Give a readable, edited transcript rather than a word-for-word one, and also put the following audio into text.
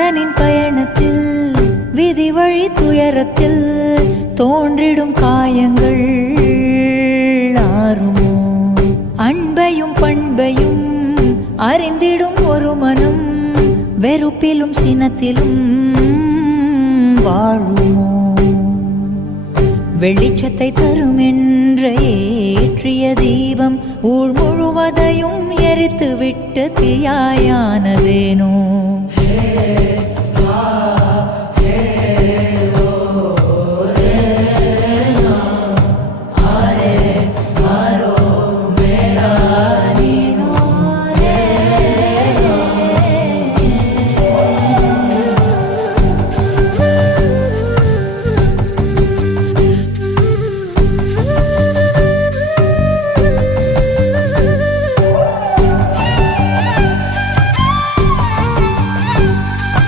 மனிதனின் பயணத்தில் விதி வழி துயரத்தில் தோன்றிடும் காயங்கள் ஆறுமோ? அன்பையும் பண்பையும் அறிந்திடும் ஒரு மனம் வெறுப்பிலும் சினத்திலும் வாழுமோ? வெளிச்சத்தை தரும் என்ற ஏற்றிய தீபம் ஊர் முழுவதையும் எரித்து விட்டு தீயாயானதேனோ?